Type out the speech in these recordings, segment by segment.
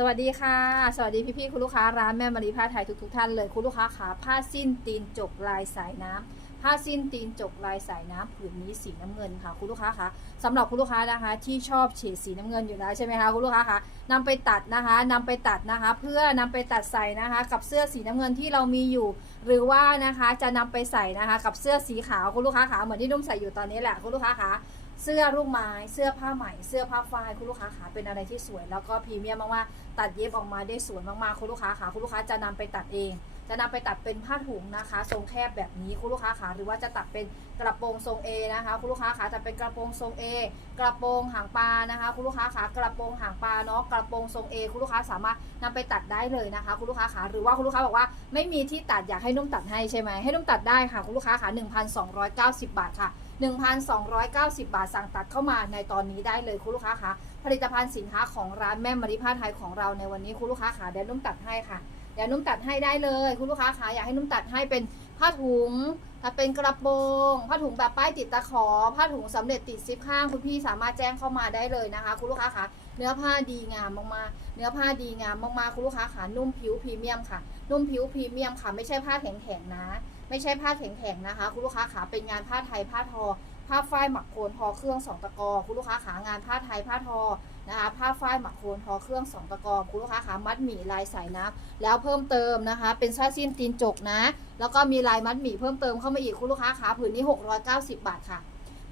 สวัสดีค่ะ สวัสดีพี่ๆคุณลูกค้าร้านแม่มารีผ้าไทยทุกๆท่านเลย คุณลูกค้าขาผ้าสิ้นตีนจกลายสายน้ำผ้าสิ้นตีนจกลายสายน้ำผืนนี้สีน้ำเงินค่ะ คุณลูกค้าคะสำหรับคุณลูกค้านะคะที่ชอบเฉดสีน้ำเงินอยู่แล้วใช่ไหมคะคุณลูกค้าคะนำไปตัดนะคะนำไปตัดนะคะ เพื่อนำไปตัดใส่นะคะ กับเสื้อสีน้ำเงินที่เรามีอยู่ หรือว่านะคะจะนำไปใส่นะคะ กับเสื้อสีขาวคุณลูกค้าขาเหมือนที่นุ่มใส่อยู่ตอนนี้แหละคุณลูกค้าคะ เสื้อลูกไม้ เสื้อผ้าใหม่เสื้อผ้าฝ้ายคุณลูกค้าขาเป็นอะไรที่สวย แล้วก็พรีเมียมมากๆตัดเย็บออกมาได้สวยมากๆคุณลูกค้าขาคุณลูกค้าจะนำไปตัดเอง จะนำไปตัดเป็นผ้าถุงนะคะ ทรงแคบแบบนี้คุณลูกค้าขาหรือว่าจะตัดเป็นกระโปรงทรง A นะคะคุณลูกค้าขาจะเป็นกระโปรงทรง A กระโปรงหางปลานะคะคุณลูกค้าขากระโปรงหางปลาเนาะกระโปรงทรง A คุณลูกค้าสามารถนำไปตัดได้เลยนะคะคุณลูกค้าขาหรือว่าคุณลูกค้าบอกว่า ไม่มีที่ตัดอยากให้นุ่มตัดให้ใช่ไหมให้นุ่มตัดได้ค่ะคุณลูกค้าขา1,290 บาทค่ะ 1,290 บาทสั่งตัดเข้ามาในตอนนี้ได้เลยคุณลูกค้าคะผลิตภัณฑ์สินค้าของร้านแม่มาริผ้าไทยของเราในวันนี้คุณลูกค้าขาเดี๋ยวนุ่มตัดให้ค่ะเดี๋ยวนุ่มตัดให้ได้เลย คุณลูกค้าขาอยากให้นุ่มตัดให้เป็นผ้าถุงถ้าเป็นกระโปรงผ้าถุงแบบป้ายติดตะขอ ผ้าถุงสำเร็จติดซิปข้างคุณพี่สามารถแจ้งเข้ามาได้เลยนะคะ คุณลูกค้าขาเนื้อผ้าดีงามมากๆ เนื้อผ้าดีงามมากๆ คุณลูกค้าขานุ่มผิวพรีเมียมค่ะ นุ่มผิวพรีเมียมค่ะ ไม่ใช่ผ้าแข็งๆนะ ไม่ใช่ผ้าแข็งๆนะคะ คุณลูกค้าขาเป็นงานผ้าไทยผ้าทอ ผ้าฝ้ายหมักโคนทอเครื่องสองตะกอคุณลูกค้าขางานผ้าไทยผ้าทอนะคะผ้าฝ้ายหมักโคนทอเครื่องสองตะกอคุณลูกค้าขามัดหมี่ลายสายน้ำแล้วเพิ่มเติมนะคะ เป็นผ้าสิ้นตีนจกนะ แล้วก็มีลายมัดหมี่เพิ่มเติมเข้ามาอีกคุณลูกค้าขาผืนนี้ 690 บาทค่ะ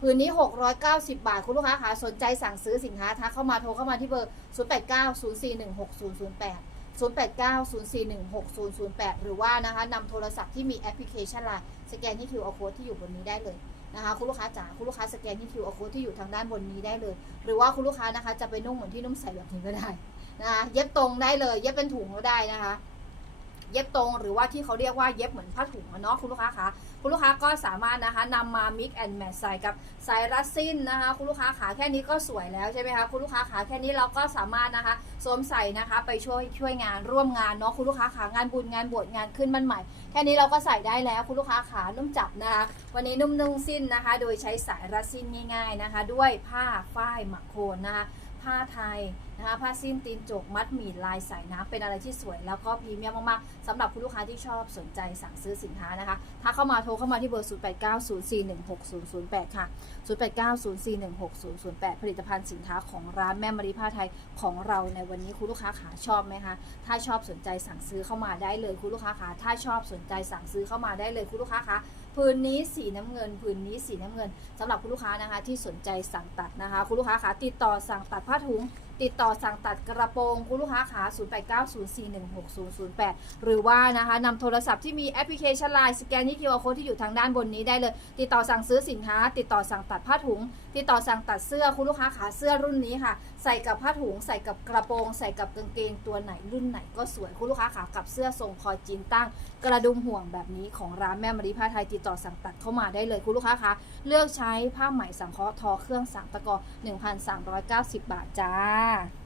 ผืนนี้ 690 บาท คุณลูกค้าขาสนใจสั่งซื้อสินค้าทักเข้ามาโทรเข้ามาที่เบอร์ 0890416008 0890416008 หรือว่านะคะนำโทรศัพท์ที่มีแอปพลิเคชันไลน์สแกนที่ QR code ที่อยู่บนนี้ได้เลยนะคะคุณลูกค้าจ๋าคุณลูกค้าสแกนที่ QR code ที่อยู่ทางด้านบนนี้ได้เลย หรือว่าคุณลูกค้านะคะจะไปนุ่งเหมือนที่นุ่มใส่แบบนี้ก็ได้นะคะเย็บตรงได้เลย เย็บเป็นถุงก็ได้นะคะ เย็บตรงหรือว่าที่เขาเรียกว่าเย็บเหมือนผ้าถุงเนาะคุณลูกค้าคะคุณลูกค้าก็สามารถนะคะนำมา mix and match ใส่กับสายรัดสิ้นนะคะ คุณลูกค้าขาแค่นี้ก็สวยแล้วใช่ไหมคะคุณลูกค้าขาแค่นี้เราก็สามารถนะคะสวมใส่นะคะไปช่วยช่วยงานร่วมงานเนาะคุณลูกค้าขางานบุญงานบวชงานขึ้นบ้านใหม่ แค่นี้เราก็ใส่ได้แล้วคุณลูกค้าขานุ่มจับนะคะวันนี้นุ่มนุ่งสิ้นนะคะ โดยใช้สายรัดสิ้นง่าย ๆนะคะ ด้วยผ้าฝ้ายหมักโคนนะคะผ้าไทย นะคะผ้าสิ้นตีนจกมัดหมี่ลายสายน้ำเป็นอะไรที่สวย แล้วก็พรีเมียมมากๆสำหรับคุณลูกค้าที่ชอบสนใจสั่งซื้อสินค้านะคะถ้าเข้ามาโทรเข้ามาที่เบอร์ 0890416008 ค่ะ 0890416008 ผลิตภัณฑ์สินค้าของร้านแม่มารีผ้าไทยของเราในวันนี้คุณลูกค้าขาชอบไหมคะถ้าชอบสนใจสั่งซื้อเข้ามาได้เลยคุณลูกค้าขาถ้าชอบสนใจสั่งซื้อเข้ามาได้เลยคุณลูกค้าคะพื้นนี้สีน้ำเงินพื้นนี้สีน้ำเงินสำหรับคุณลูกค้านะคะที่สนใจสั่งตัดนะคะ คุณลูกค้าขาติดต่อสั่งตัดผ้าถุง ติดต่อสั่งตัดกระโปรงคุณลูกค้าขา0890416008 หรือว่านะคะนำโทรศัพท์ที่มีแอปพลิเคชันไลน์สแกนที่ QR code ที่อยู่ทางด้านบนนี้ได้เลย ติดต่อสั่งซื้อสินค้า ติดต่อสั่งตัดผ้าถุง ติดต่อสั่งตัดเสื้อคุณลูกค้าขาเสื้อรุ่นนี้ค่ะ ใส่กับผ้าถุง ใส่กับกระโปรง ใส่กับกางเกงตัวไหนรุ่นไหนก็สวยคุณลูกค้าขากับเสื้อทรงคอจีนตั้ง กระดุมห่วงแบบนี้ของร้านแม่มารีผ้าไทยติดต่อสั่งตัดเข้ามาได้เลยคุณลูกค้าคะเลือกใช้ผ้าไหมสังเคราะห์ทอเครื่องสังตะกอ 1,390 บาทจ้า nha